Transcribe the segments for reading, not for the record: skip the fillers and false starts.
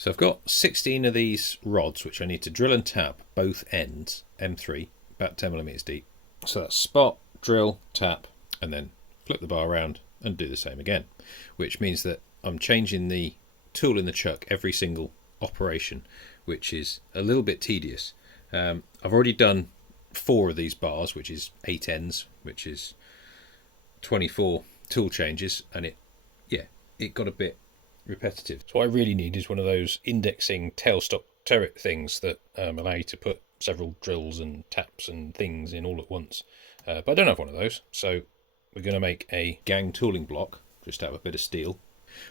So I've got 16 of these rods which I need to drill and tap both ends, M3, about 10mm deep. So that's spot, drill, tap, and then flip the bar around and do the same again, which means that I'm changing the tool in the chuck every single operation, which is a little bit tedious. I've already done 4 of these bars, which is 8 ends, which is 24 tool changes, and it got a bit repetitive. So what I really need is one of those indexing tailstock turret things that allow you to put several drills and taps and things in all at once. But I don't have one of those, so we're going to make a gang tooling block just out of a bit of steel.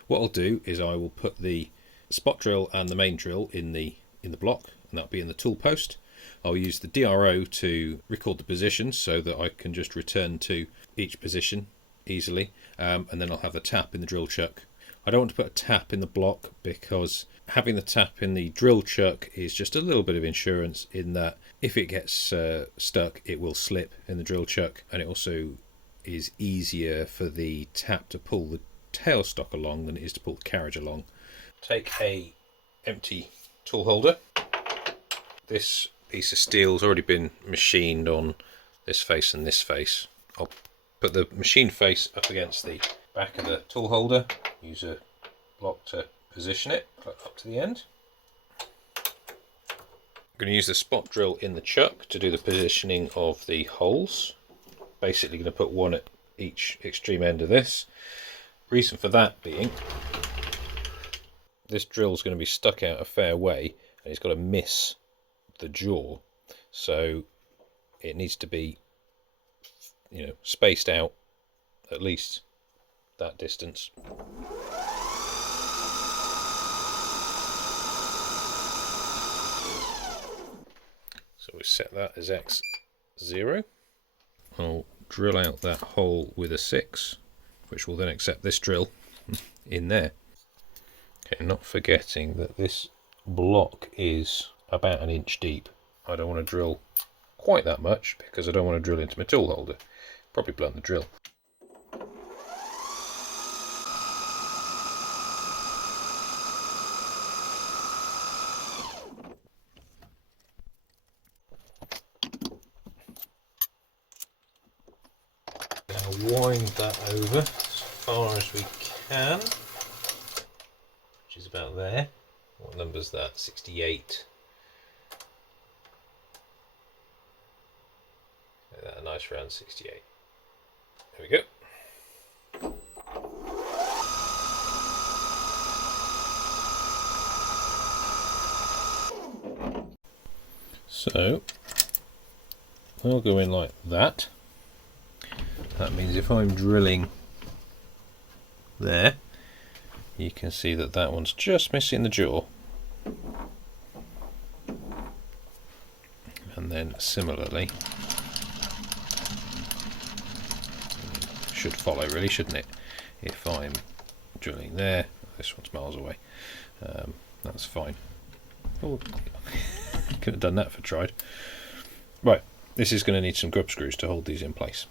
What I'll do is I will put the spot drill and the main drill in the block, and that'll be in the tool post. I'll use the DRO to record the positions so that I can just return to each position easily, and then I'll have the tap in the drill chuck. I don't want to put a tap in the block because having the tap in the drill chuck is just a little bit of insurance, in that if it gets stuck it will slip in the drill chuck, and it also is easier for the tap to pull the tailstock along than it is to pull the carriage along. Take a empty tool holder. This piece of steel has already been machined on this face and this face. I'll put the machined face up against the back of the tool holder, use a block to position it up to the end. I'm going to use the spot drill in the chuck to do the positioning of the holes. Basically going to put one at each extreme end of this. Reason for that being, this drill is going to be stuck out a fair way and it's got to miss the jaw, so it needs to be, spaced out at least that distance. So we set that as X0. I'll drill out that hole with a 6, which will then accept this drill in there. Okay, not forgetting that this block is about 1 inch deep. I don't want to drill quite that much because I don't want to drill into my tool holder. Probably blunt the drill. Now wind that over as far as we can, which is about there. What number's that? 68. A nice round 68. There we go. So I'll go in like that. That means if I'm drilling there, you can see that that one's just missing the jaw. And then similarly, should follow really, shouldn't it? If I'm drilling there, this one's miles away. That's fine. Oh, could have done that if I tried. Right, this is going to need some grub screws to hold these in place.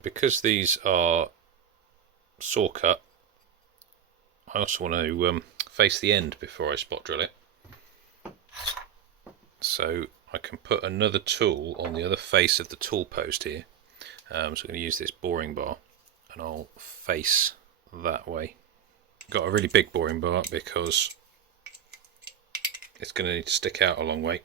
Because these are saw cut, I also want to face the end before I spot drill it. So I can put another tool on the other face of the tool post here. So I'm going to use this boring bar and I'll face that way. Got a really big boring bar because it's going to need to stick out a long way.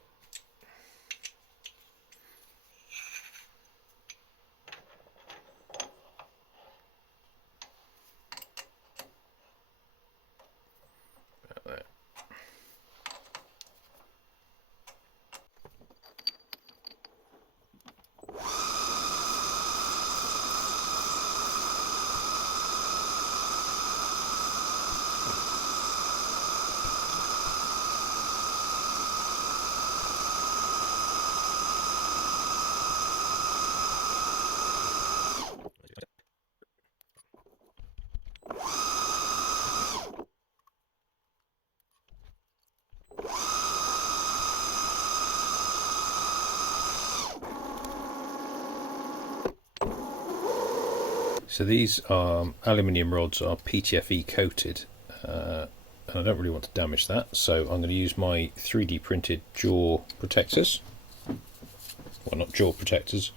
So these aluminium rods are PTFE coated, and I don't really want to damage that, so I'm going to use my 3D printed jaw protectors. Well, not jaw protectors,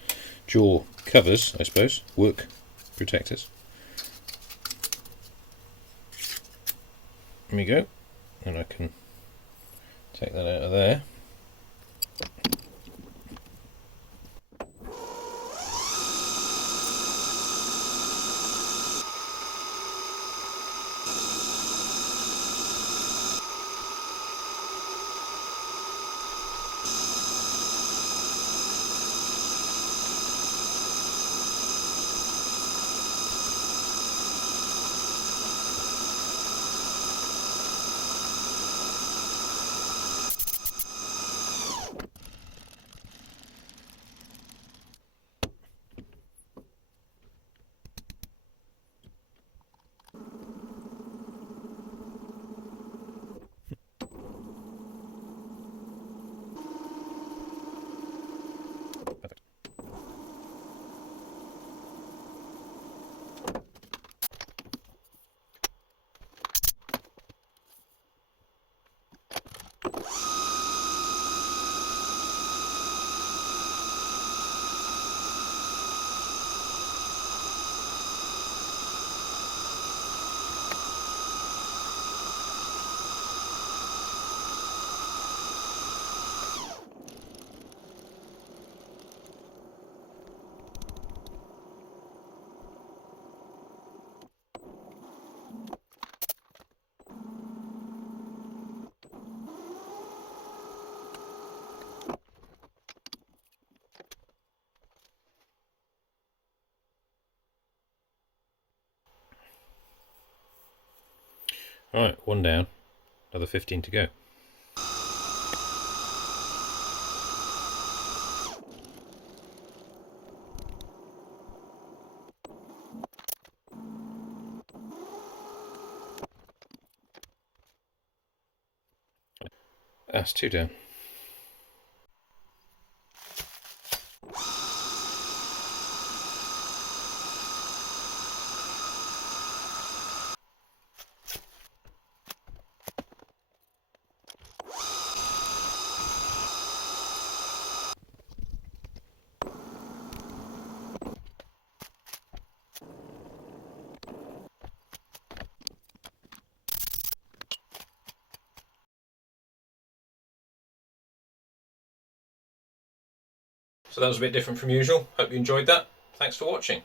jaw covers, I suppose, work protectors. There we go, and I can take that out of there. Alright, one down, another 15 to go. That's two down. So that was a bit different from usual. Hope you enjoyed that. Thanks for watching.